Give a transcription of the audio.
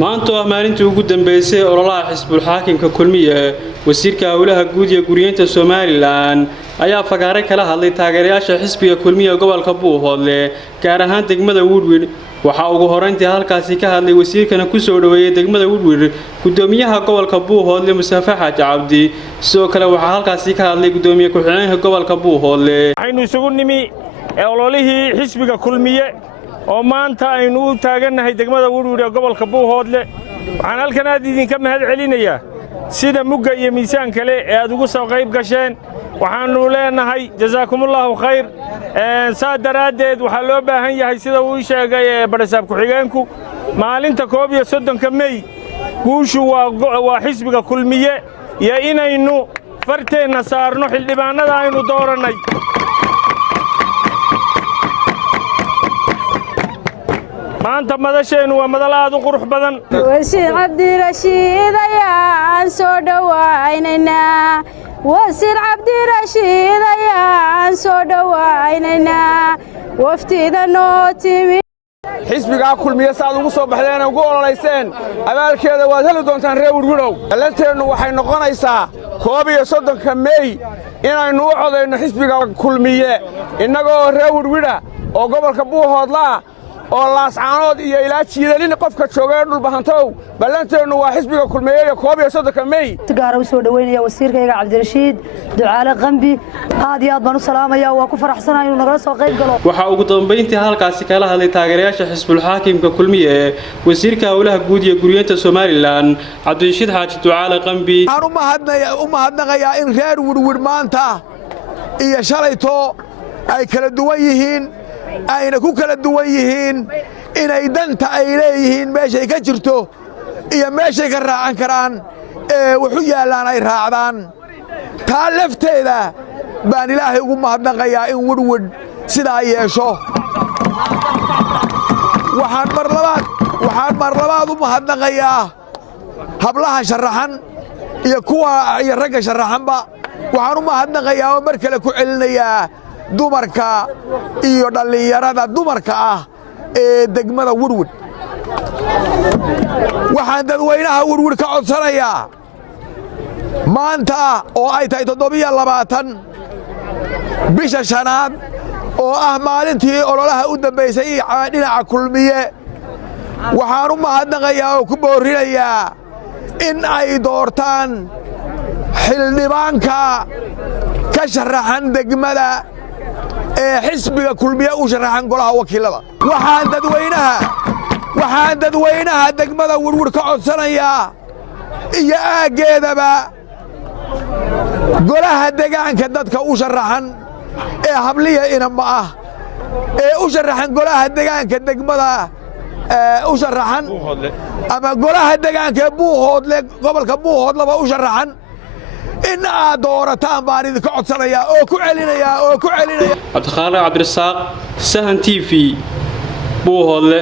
maanta waa maalintii ugu dambeysay ololaha xisbul xaakimka Kulmiye wasiirka Howlaha Guud ee guriyeenta Somaliland ayaa fagaare kala hadlay taageerayaasha xisbiga Kulmiye gobolka Buuhoodle gaar ahaan degmada Woodward waxa ugu horeyntii halkaasi ka hadlay wasiirkana ku soo dhaweeyay degmada Woodward gudoomiyaha gobolka Buuhoodle Mustafa Xaaji Cabdi sidoo kale waxa halkaasi ka hadlay gudoomiye ku-xigeenka gobolka Buuhoodle aynu isugu nimi ololihii xisbiga Kulmiye oo maanta aynu u taaganahay degmada Woodward ee gobolka Buuhoodle waxaan halkan aad idinka mahad celinayaa sida mugga iyo miisaan kale ee aad ugu soo qayb gasheen waxaanu leenahay jazaakumullahu khayr saadaradeed waxa loo baahan yahay sida uu sheegay barasaab ku-xigeenku maalinta 31 May guushu waa xisbiga Kulmiye iyo inaynu farteena saarno xildhibaanada aynu dooranay maanta madasheenu waa madal aad u qurux badan wasiir Cabdi Rashiid ayaan soo dhawaynayna wasiir Cabdi Rashiid ayaan soo dhawaynayna waftida noo timi xisbiga Kulmiye saad ugu soo baxdeen ugu ololeyseen abaalkeeda waad heli doontaan reer Woodward alanteenu waxay noqonaysaa 31 May inaynu u codeyno xisbiga Kulmiye inagoo reer Woodward oo gobolka Buuhoodle oo laascaanood iyo ilaa jiidalin qofka jooga dhul bahantow balanteenu waa xisbiga Kulmiye iyo 31 May gaar u soo dhaweynaya wasiirkayga Cabdi Rashiid Ducaale Qambi aad iyo aad baan u salaamaya waa ku faraxsanahay inuu naga soo qayb galo waxa ugu dambeyntii halkaasi kala hadlay taageerayaasha xisbul xaakimka Kulmiye wasiirka Howlaha Guud ee guriyeenta Somaliland Cabdi Rashiid Xaaji Ducaale Qambi waxaan u mahadnaqayaa in reer Woodward maanta iyo shalayto ay kala duwan yihiin ayna ku kala duwan yihiin inay danta ay leeyihiin meeshay ka jirto iyo meeshay ka raacan karaan wuxuu yaalaan ay raacdaan taa lafteeda baan Ilaahay ugu mahadnaqayaa in Woodward sidaa yeesho waxaan mar labaad u mahadnaqayaa hablaha sharaxan iyo kuwa iyo ragga sharaxanba waxaan u mahadnaqayaa oo mar kale ku celinayaa dumarka iyo dhalinyarada dumarka ah ee degmada Woodward waxaan dadweynaha Woodward ka codsanayaa maanta oo ay tahay 27 bisha shanaad oo ah maalintii ololaha u dambeysay dhinaca Kulmiye waxaan u mahadnaqayaa oo ku boorinayaa in ay doortaan xildhibaanka ka sharaxan degmada xisbiga Kulmiye u sharaxan golaha wakiilada waxaan dadweynaha degmada Woodward ka codsanayaa iyo aageedaba golaha deegaanka dadka u sharaxan ee habliya inama ah ee u sharaxan golaha deegaanka degmada u sharaxan ama golaha deegaanka Buuhoodle gobolka Buuhoodle u sharaxan in aad doorataan baan idinka codsanayaa oo ku celinaya Cabdi Rasaaq Sahan TV Buuhoodle